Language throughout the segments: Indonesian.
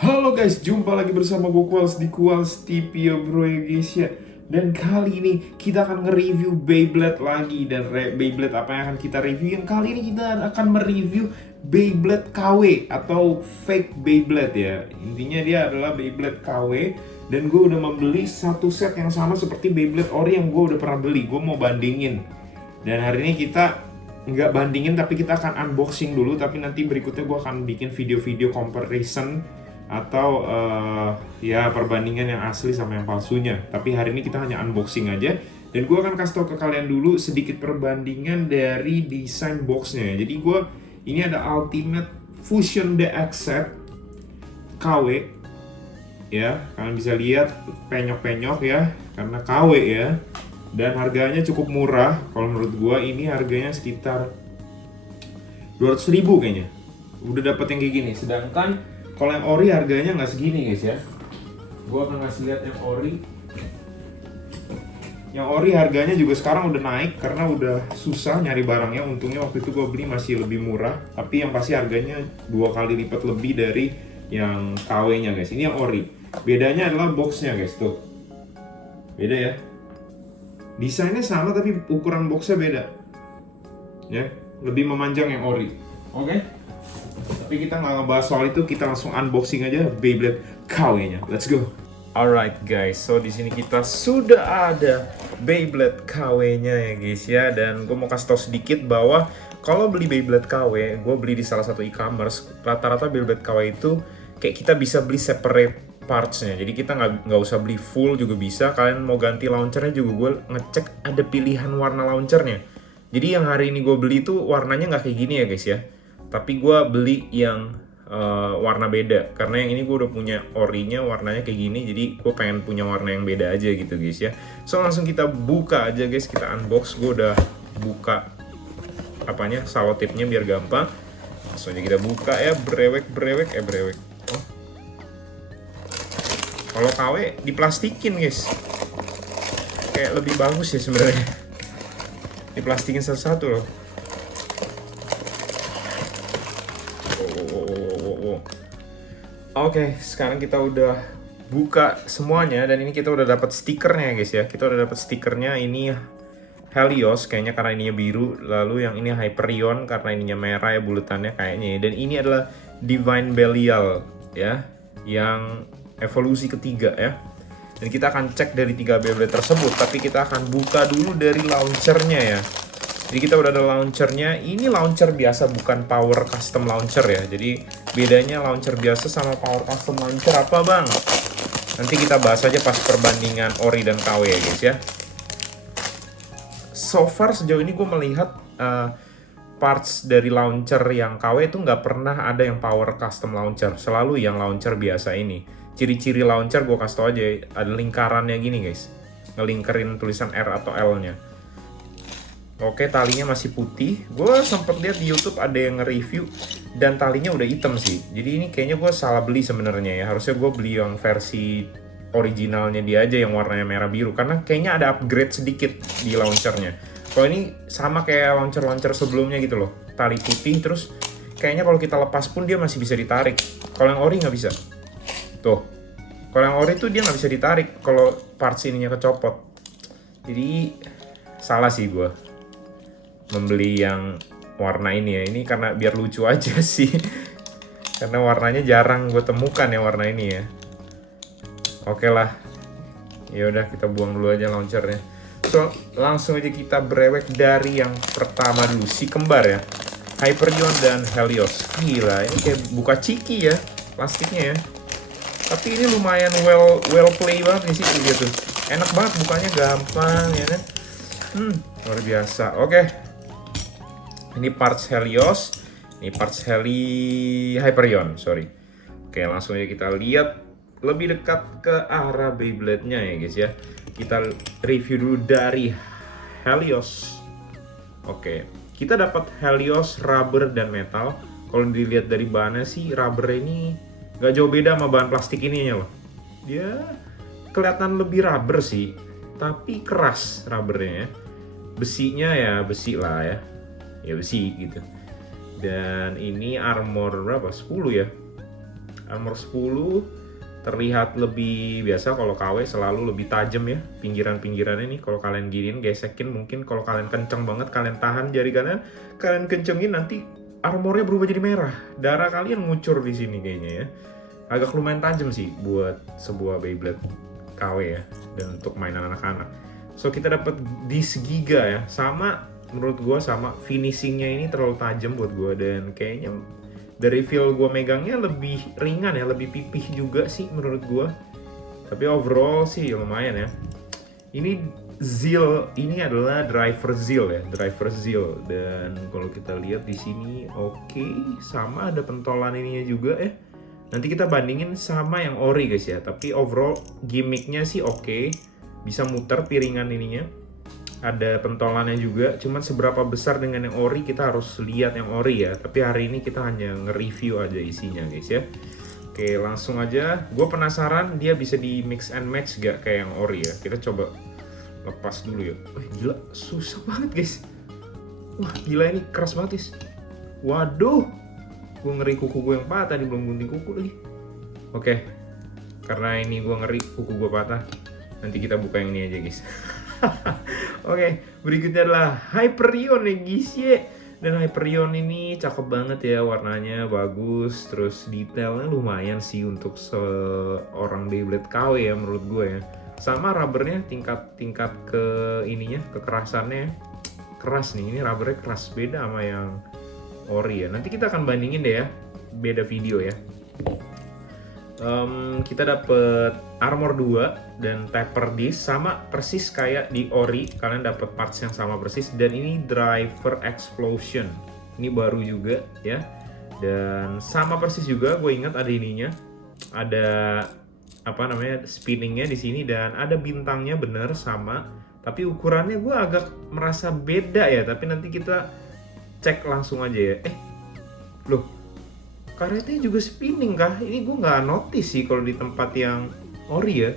Halo guys, jumpa lagi bersama gue Kuals di Kuals TV ya bro ya guys ya. Dan kali ini kita akan nge-review Beyblade lagi. Dan Beyblade apa yang akan kita review? Yang kali ini kita akan mereview Beyblade KW atau fake Beyblade ya. Intinya dia adalah Beyblade KW. Dan gue udah membeli satu set yang sama seperti Beyblade Ori yang gue udah pernah beli. Gue mau bandingin. Dan hari ini kita nggak bandingin tapi kita akan unboxing dulu. Tapi nanti berikutnya gue akan bikin video-video comparison atau ya perbandingan yang asli sama yang palsunya. Tapi hari ini kita hanya unboxing aja. Dan gue akan kasih tau ke kalian dulu sedikit perbandingan dari desain boxnya. Jadi ini ada Ultimate Fusion DX Set KW. Ya, kalian bisa lihat penyok-penyok ya, karena KW ya. Dan harganya cukup murah. Kalau menurut gue ini harganya sekitar 200.000 kayaknya. Udah dapet yang kayak gini. Sedangkan kalau yang ori harganya nggak segini guys ya. Gue akan ngasih lihat yang ori. Yang ori harganya juga sekarang udah naik karena udah susah nyari barangnya. Untungnya waktu itu gue beli masih lebih murah. Tapi yang pasti harganya 2 kali lipat lebih dari yang KW-nya guys. Ini yang ori. Bedanya adalah boxnya guys tuh. Beda ya. Desainnya sama tapi ukuran boxnya beda. Ya, lebih memanjang yang ori. Oke. Tapi kita nggak ngebahas soal itu, kita langsung unboxing aja Beyblade KW-nya. Let's go. Alright guys, so di sini kita sudah ada Beyblade KW-nya ya guys ya. Dan gue mau kasih tau sedikit bahwa kalau beli Beyblade KW, gue beli di salah satu e-commerce. Rata-rata Beyblade KW itu kayak kita bisa beli separate parts-nya. Jadi kita nggak usah beli full juga bisa. Kalian mau ganti launchernya juga gue ngecek ada pilihan warna launchernya. Jadi yang hari ini gue beli itu warnanya nggak kayak gini ya guys ya. Tapi gue beli yang warna beda. Karena yang ini gue udah punya orinya warnanya kayak gini. Jadi gue pengen punya warna yang beda aja gitu guys ya. So langsung kita buka aja guys. Kita unbox. Gue udah buka apanya, selotipnya biar gampang. Langsung aja kita buka ya. Brewek. Oh. Kalau KW diplastikin guys. Kayak lebih bagus ya sebenarnya. Diplastikin satu-satu loh. Oke, sekarang kita udah buka semuanya dan ini kita udah dapat stikernya guys ya. Kita udah dapat stikernya, ini Helios kayaknya karena ininya biru, lalu yang ini Hyperion karena ininya merah ya bulatannya kayaknya. Dan ini adalah Divine Belial ya, yang evolusi ketiga ya. Dan kita akan cek dari 3 Beyblade tersebut, tapi kita akan buka dulu dari launchernya ya. Jadi kita udah ada launchernya. Ini launcher biasa, bukan power custom launcher ya. Jadi bedanya launcher biasa sama power custom launcher apa bang? Nanti kita bahas aja pas perbandingan ori dan KW ya guys ya. So far sejauh ini gue melihat parts dari launcher yang KW itu nggak pernah ada yang power custom launcher. Selalu yang launcher biasa ini. Ciri-ciri launcher gue kasih tau aja, ada lingkarannya gini guys. Ngelingkerin tulisan R atau L-nya. Oke, talinya masih putih. Gue sempet lihat di YouTube ada yang nge-review dan talinya udah hitam sih. Jadi ini kayaknya gue salah beli sebenarnya ya. Harusnya gue beli yang versi originalnya dia aja yang warnanya merah biru. Karena kayaknya ada upgrade sedikit di launchernya. Kalau ini sama kayak launcher-launcher sebelumnya gitu loh. Tali putih terus kayaknya kalau kita lepas pun dia masih bisa ditarik. Kalau yang ori nggak bisa. Tuh. Kalau yang ori tuh dia nggak bisa ditarik kalau parts ininya kecopot. Jadi salah sih gue membeli yang warna ini ya. Ini karena biar lucu aja sih. Karena warnanya jarang gue temukan ya warna ini ya. Oke lah. Ya udah kita buang dulu aja launchernya. So langsung aja kita brewek dari yang pertama dulu, si kembar ya. Hyperion dan Helios. Gila, ini kayak buka ciki ya plastiknya ya. Tapi ini lumayan well play banget nih sih gitu. Enak banget bukanya, gampang ya kan. Luar biasa. Oke. Ini parts Helios, ini parts Hyperion, sorry. Oke, langsung aja kita lihat lebih dekat ke arah Beyblade-nya ya guys ya. Kita review dulu dari Helios. Oke, kita dapat Helios rubber dan metal. Kalau dilihat dari bahannya sih rubber ini nggak jauh beda sama bahan plastik ininya loh. Dia kelihatan lebih rubber sih, tapi keras rubbernya ya. Besinya ya besi lah ya. Ya besi gitu. Dan ini armor berapa? 10 ya. Armor 10 terlihat lebih biasa. Kalau KW selalu lebih tajam ya pinggiran-pinggirannya nih. Kalau kalian giniin, gesekin, mungkin kalau kalian kenceng banget, kalian tahan jari kanan, kalian kencengin, nanti armornya berubah jadi merah. Darah kalian ngucur di sini kayaknya ya. Agak lumayan tajam sih buat sebuah Beyblade KW ya, dan untuk mainan anak-anak. So kita dapat disc giga ya, sama menurut gue, sama finishingnya ini terlalu tajam buat gue, dan kayaknya dari feel gue megangnya lebih ringan ya, lebih pipih juga sih menurut gue. Tapi overall sih lumayan ya. Ini Zeal, ini adalah driver Zeal ya, driver Zeal. Dan kalau kita lihat di sini, oke, sama ada pentolan ininya juga ya. Nanti kita bandingin sama yang ori guys ya. Tapi overall gimmicknya sih oke. Bisa muter piringan ininya. Ada pentolannya juga. Cuman seberapa besar dengan yang ori kita harus lihat yang ori ya. Tapi hari ini kita hanya nge-review aja isinya guys ya. Oke, langsung aja. Gue penasaran dia bisa di mix and match gak kayak yang ori ya. Kita coba lepas dulu ya. Gila, susah banget guys. Wah gila, ini keras banget guys. Waduh, gue ngeri kuku gue yang patah, tadi belum gunting kuku lagi. Oke, karena ini gue ngeri kuku gue patah, nanti kita buka yang ini aja guys. Oke, berikutnya adalah Hyperion ya guys ya. Dan Hyperion ini cakep banget ya, warnanya bagus, terus detailnya lumayan sih untuk seorang Beyblade KW ya menurut gue ya. Sama rubbernya tingkat ke ininya, kekerasannya keras nih. Ini rubbernya keras, beda sama yang ori ya. Nanti kita akan bandingin deh ya, beda video ya. Kita dapet armor 2 dan taper disc, sama persis kayak di ori. Kalian dapet parts yang sama persis. Dan ini driver explosion, ini baru juga ya. Dan sama persis juga, gue ingat ada ininya, ada apa namanya, spinningnya di sini, dan ada bintangnya bener sama. Tapi ukurannya gue agak merasa beda ya. Tapi nanti kita cek langsung aja ya. Loh, karetnya juga spinning kah? Ini gue nggak notice sih kalau di tempat yang ori ya.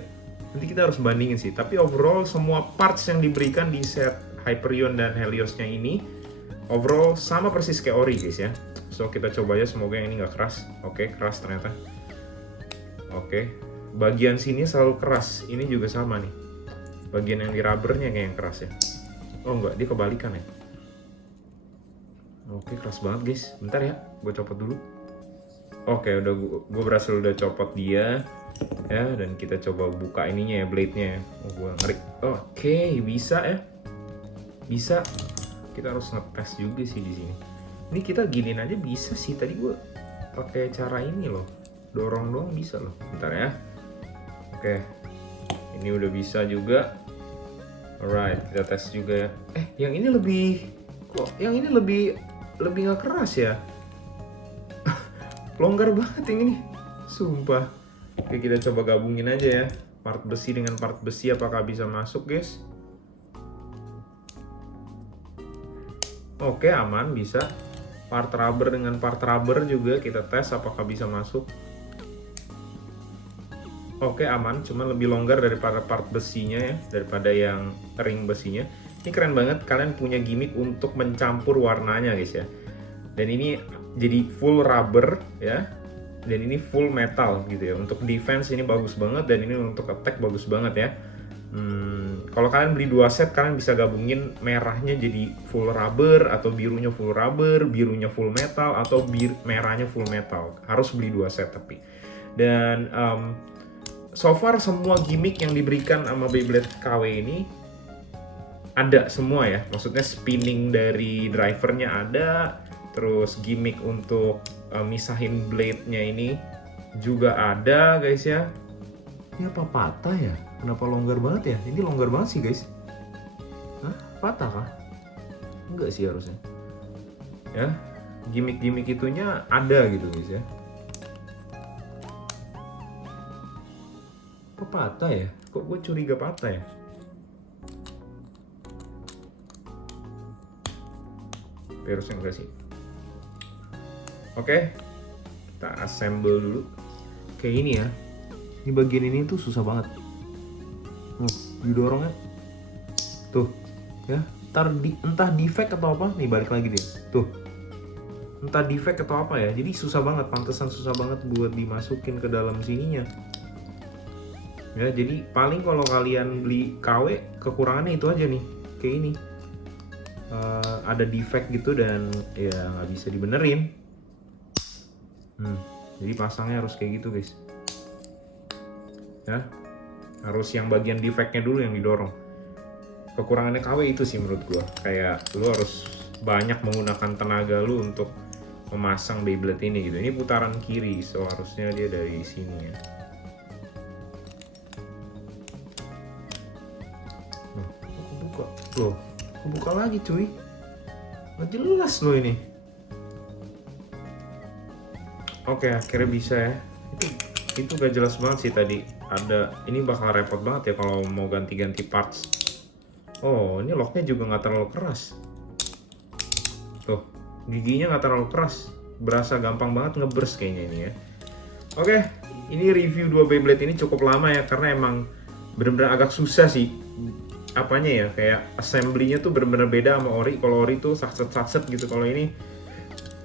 Nanti kita harus bandingin sih. Tapi overall semua parts yang diberikan di set Hyperion dan Heliosnya ini overall sama persis kayak ori guys ya. So kita coba aja, semoga yang ini nggak keras. Oke, keras ternyata. Oke, bagian sini selalu keras. Ini juga sama nih. Bagian yang di rubbernya kayak yang keras ya. Oh enggak, dia kebalikan ya. Oke, keras banget guys. Bentar ya, gue copot dulu. Oke, udah gue berhasil udah copot dia ya. Dan kita coba buka ininya ya, blade-nya ya. Oh, gue ngeri. Oke, bisa ya. Bisa. Kita harus ngetes juga sih di sini. Ini kita giniin aja bisa sih. Tadi gue pakai cara ini loh. Dorong doang bisa loh. Bentar ya. Oke. Ini udah bisa juga. Alright, kita tes juga ya. Yang ini lebih, kok yang ini lebih nggak keras ya. Longgar banget yang ini, sumpah. Oke, kita coba gabungin aja ya, part besi dengan part besi, apakah bisa masuk guys. Oke, aman, bisa. Part rubber dengan part rubber juga kita tes apakah bisa masuk. Oke, aman, cuman lebih longgar daripada part besinya ya, daripada yang ring besinya. Ini keren banget, kalian punya gimmick untuk mencampur warnanya guys ya. Dan ini jadi full rubber ya, dan ini full metal gitu ya. Untuk defense ini bagus banget, dan ini untuk attack bagus banget ya. Kalau kalian beli 2 set, kalian bisa gabungin merahnya jadi full rubber, atau birunya full rubber, birunya full metal, atau merahnya full metal. Harus beli 2 set tapi. Dan so far semua gimmick yang diberikan sama Beyblade KW ini ada semua ya. Maksudnya spinning dari drivernya ada, terus gimmick untuk misahin blade-nya ini juga ada guys ya. Ini apa patah ya? Kenapa longgar banget ya? Ini longgar banget sih guys. Hah? Patah kah? Enggak sih harusnya. Ya, gimmick-gimmick itunya ada gitu guys ya. Kok patah ya? Kok gue curiga patah ya? Harusnya enggak sih. Oke, kita assemble dulu. Kayak ini ya. Ini bagian ini tuh susah banget. Didorongnya. Tuh, ya. Entah defect atau apa. Nih balik lagi dia. Tuh. entah defect atau apa ya. Jadi susah banget, pantesan susah banget buat dimasukin ke dalam sininya. Ya, jadi paling kalau kalian beli KW kekurangannya itu aja nih, kayak ini. Ada defect gitu dan ya nggak bisa dibenerin. Jadi pasangnya harus kayak gitu guys. Ya, harus yang bagian defectnya dulu yang didorong. Kekurangannya KW itu sih menurut gua, kayak lu harus banyak menggunakan tenaga lu untuk memasang Beyblade ini gitu. Ini putaran kiri, so harusnya dia dari sini ya. Aku buka loh, aku buka lagi cuy, nggak jelas loh ini. Oke, akhirnya bisa ya. Itu gak jelas banget sih tadi. Ada, ini bakal repot banget ya kalau mau ganti-ganti parts. Oh, ini locknya juga nggak terlalu keras. Tuh, giginya nggak terlalu keras. Berasa gampang banget ngeburst kayaknya ini ya. Oke, ini review 2 Beyblade ini cukup lama ya, karena emang bener-bener agak susah sih. Apanya ya, kayak assembly-nya tuh bener-bener beda sama Ori. Kalau Ori tuh sakset-sakset gitu. Kalau ini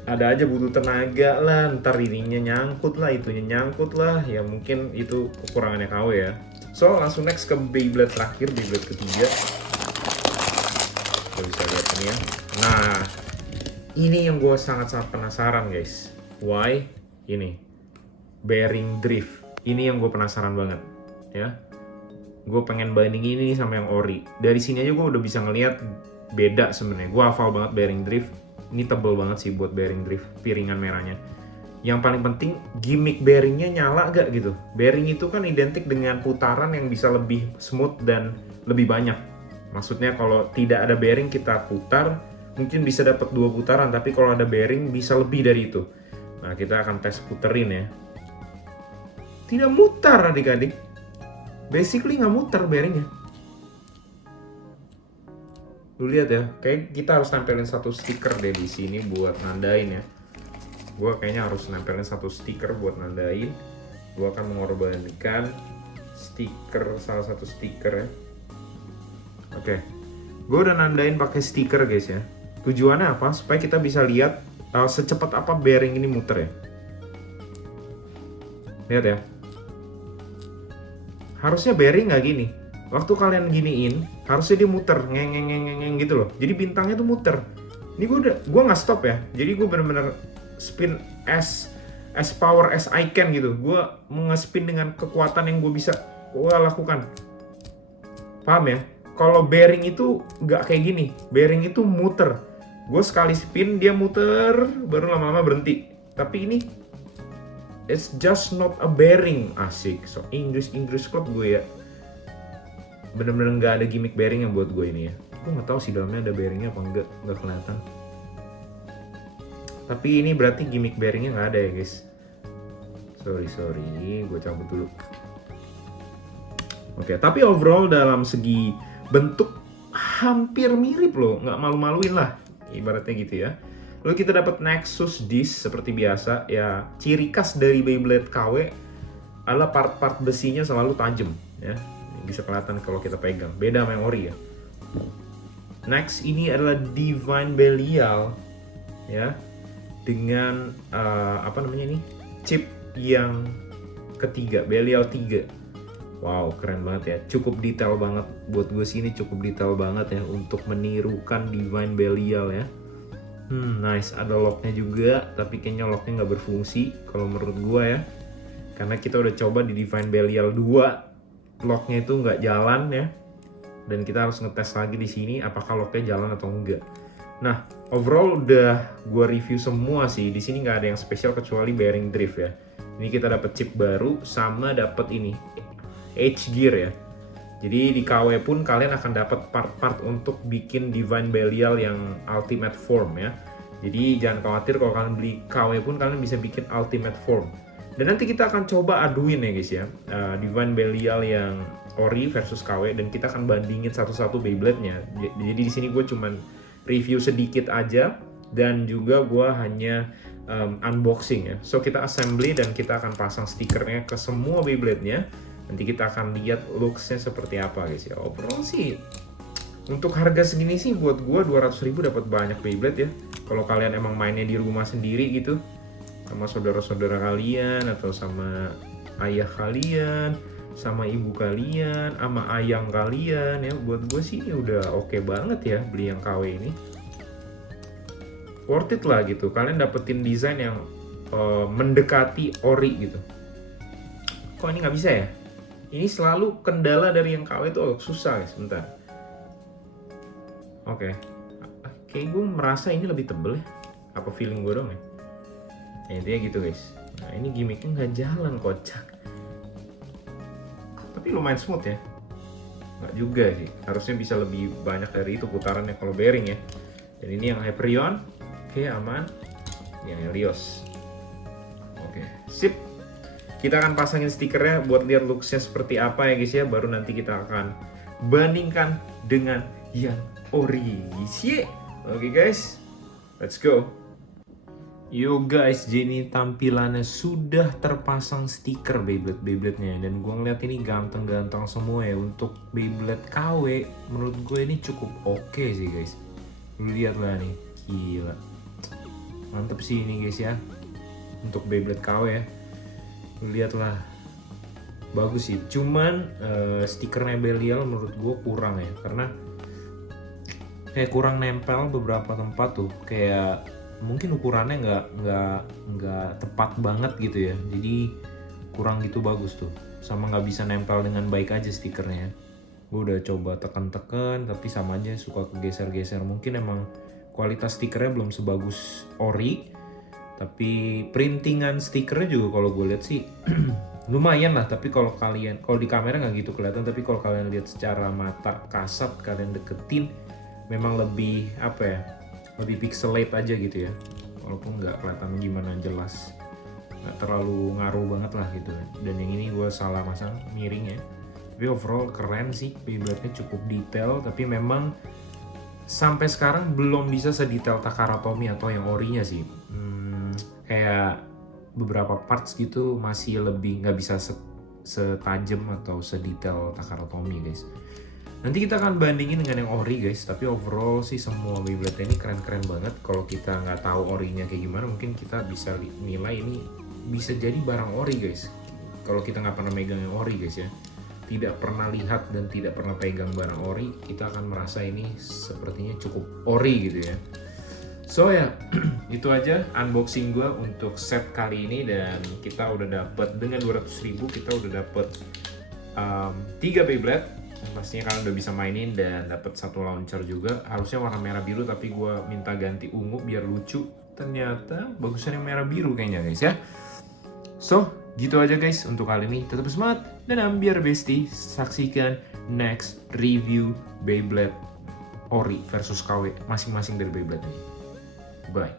ada aja butuh tenaga lah, ntar ininya nyangkut lah, itunya nyangkut lah. Ya mungkin itu kekurangannya KW ya. So, langsung next ke Beyblade terakhir, Beyblade ketiga. Kita bisa lihat ini ya. Nah, ini yang gue sangat-sangat penasaran guys. Why? Ini bearing drift. Ini yang gue penasaran banget ya. Gue pengen banding ini sama yang Ori. Dari sini aja gue udah bisa ngeliat beda sebenarnya. Gue hafal banget bearing drift. Ini tebel banget sih buat bearing drift, piringan merahnya. Yang paling penting gimmick bearingnya nyala gak gitu. Bearing itu kan identik dengan putaran yang bisa lebih smooth dan lebih banyak. Maksudnya kalau tidak ada bearing kita putar, mungkin bisa dapat 2 putaran, tapi kalau ada bearing bisa lebih dari itu. Nah, kita akan tes puterin ya. Tidak mutar adik-adik. Basically nggak mutar bearingnya. Lu lihat ya, kayak kita harus tempelin satu stiker deh di sini buat nandain ya. Gua kayaknya harus nempelin satu stiker buat nandain. Gua akan mengorbankan stiker, salah satu stiker ya. Oke, gue udah nandain pakai stiker guys ya. Tujuannya apa? Supaya kita bisa lihat secepat apa bearing ini muter ya. Lihat ya. Harusnya bearing nggak gini. Waktu kalian giniin, harusnya dia muter, ngeng gitu loh. Jadi bintangnya tuh muter. Ini gue nggak stop ya. Jadi gue bener-bener spin as power as I can gitu. Gue nge-spin dengan kekuatan yang gue bisa lakukan. Paham ya? Kalau bearing itu nggak kayak gini. Bearing itu muter. Gue sekali spin dia muter, baru lama-lama berhenti. Tapi ini it's just not a bearing. Asik. So English club gue ya. Bener-bener nggak ada gimmick bearing yang buat gue ini ya. Gue nggak tahu sih dalamnya ada bearingnya apa nggak kelihatan. Tapi ini berarti gimmick bearingnya nggak ada ya guys. Sorry, gue cabut dulu. Oke, tapi overall dalam segi bentuk hampir mirip loh, nggak malu-maluin lah, ibaratnya gitu ya. Lalu kita dapat Nexus Disc seperti biasa ya. Ciri khas dari Beyblade KW adalah part-part besinya selalu tajam ya. Bisa kelihatan kalau kita pegang. Beda sama yang Ori ya. Next ini adalah Divine Belial ya, dengan apa namanya ini, chip yang ketiga, Belial 3. Wow, keren banget ya. Cukup detail banget buat gue sih, ini cukup detail banget ya untuk menirukan Divine Belial ya. Nice. Ada locknya juga, tapi kayaknya locknya nggak berfungsi kalau menurut gue ya. Karena kita udah coba di Divine Belial 2, locknya itu nggak jalan ya. Dan kita harus ngetes lagi di sini apakah locknya jalan atau enggak. Nah, overall udah gue review semua sih. Di sini nggak ada yang spesial kecuali bearing drift ya. Ini kita dapat chip baru sama dapat ini H-gear ya. Jadi di KW pun kalian akan dapat part-part untuk bikin Divine Belial yang Ultimate Form ya. Jadi jangan khawatir kalau kalian beli KW pun kalian bisa bikin Ultimate Form. Dan nanti kita akan coba aduin ya guys ya, Divine Belial yang Ori versus KW, dan kita akan bandingin satu-satu Beyblade-nya. Jadi di sini gue cuman review sedikit aja dan juga gue hanya unboxing ya. So kita assembly dan kita akan pasang stikernya ke semua Beyblade-nya. Nanti kita akan lihat looks-nya seperti apa guys ya. Overall sih untuk harga segini sih buat gue 200.000 dapat banyak Beyblade ya. Kalau kalian emang mainnya di rumah sendiri gitu, sama saudara-saudara kalian atau sama ayah kalian, sama ibu kalian, sama ayang kalian ya, buat gue sih ini udah oke banget ya beli yang KW ini. Worth it lah gitu, kalian dapetin desain yang mendekati ori gitu. Kok ini nggak bisa ya? Ini selalu kendala dari yang KW itu agak susah ya, sebentar. Oke. Kayak gue merasa ini lebih tebel ya. Apa feeling gue dong ya? Ya intinya gitu guys. Nah ini gimmicknya nggak jalan, kocak. Tapi lumayan smooth ya. Nggak juga sih. Harusnya bisa lebih banyak dari itu putarannya kalau bearing ya. Dan ini yang Hyperion. Oke, aman. Yang Helios. Oke, sip. Kita akan pasangin stikernya buat lihat looksnya seperti apa ya guys ya. Baru nanti kita akan bandingkan dengan yang ori. Yeah. Oke guys, let's go. Yo guys, jadi tampilannya sudah terpasang stiker Beyblade-nya. Dan gue ngeliat ini ganteng-ganteng semua ya. Untuk Beyblade KW, menurut gue ini cukup oke sih guys. Lu lihat lah nih, gila. Mantep sih ini guys ya. Untuk Beyblade KW ya. Lu lihat lah, bagus sih. Cuman stikernya Belial menurut gue kurang ya. Karena kayak kurang nempel beberapa tempat tuh, kayak mungkin ukurannya nggak tepat banget gitu ya, jadi kurang gitu bagus tuh, sama nggak bisa nempel dengan baik aja stikernya. Gue udah coba tekan-tekan tapi sama aja suka kegeser-geser. Mungkin emang kualitas stikernya belum sebagus ori, tapi printingan stikernya juga kalau gue lihat sih lumayan lah. Tapi kalau di kamera nggak gitu kelihatan, tapi kalau kalian lihat secara mata kasat, kalian deketin, memang lebih apa ya, lebih pixelate aja gitu ya, walaupun nggak kelihatan gimana jelas, nggak terlalu ngaruh banget lah gitu. Dan yang ini gue salah masang miring ya, tapi overall keren sih, Beyblade-nya cukup detail, tapi memang sampai sekarang belum bisa sedetail Takara Tomy atau yang orinya sih. Kayak beberapa parts gitu masih lebih nggak bisa setajam atau sedetail Takara Tomy guys. Nanti kita akan bandingin dengan yang ori guys, tapi overall sih semua Beyblade ini keren-keren banget. Kalau kita nggak tahu orinya kayak gimana, mungkin kita bisa nilai ini bisa jadi barang ori guys. Kalau kita nggak pernah megang yang ori guys ya, tidak pernah lihat dan tidak pernah pegang barang ori, kita akan merasa ini sepertinya cukup ori gitu ya. So ya, itu aja unboxing gue untuk set kali ini. Dan kita udah dapet dengan 200.000, kita udah dapet 3 Beyblade. Pastinya kalian udah bisa mainin dan dapat satu launcher juga. Harusnya warna merah biru tapi gue minta ganti ungu biar lucu. Ternyata bagusan yang merah biru kayaknya guys ya. So gitu aja guys untuk kali ini. Tetap semangat dan ambiar bestie. Saksikan next review Beyblade ori versus KW masing-masing dari Beyblade ini. Bye.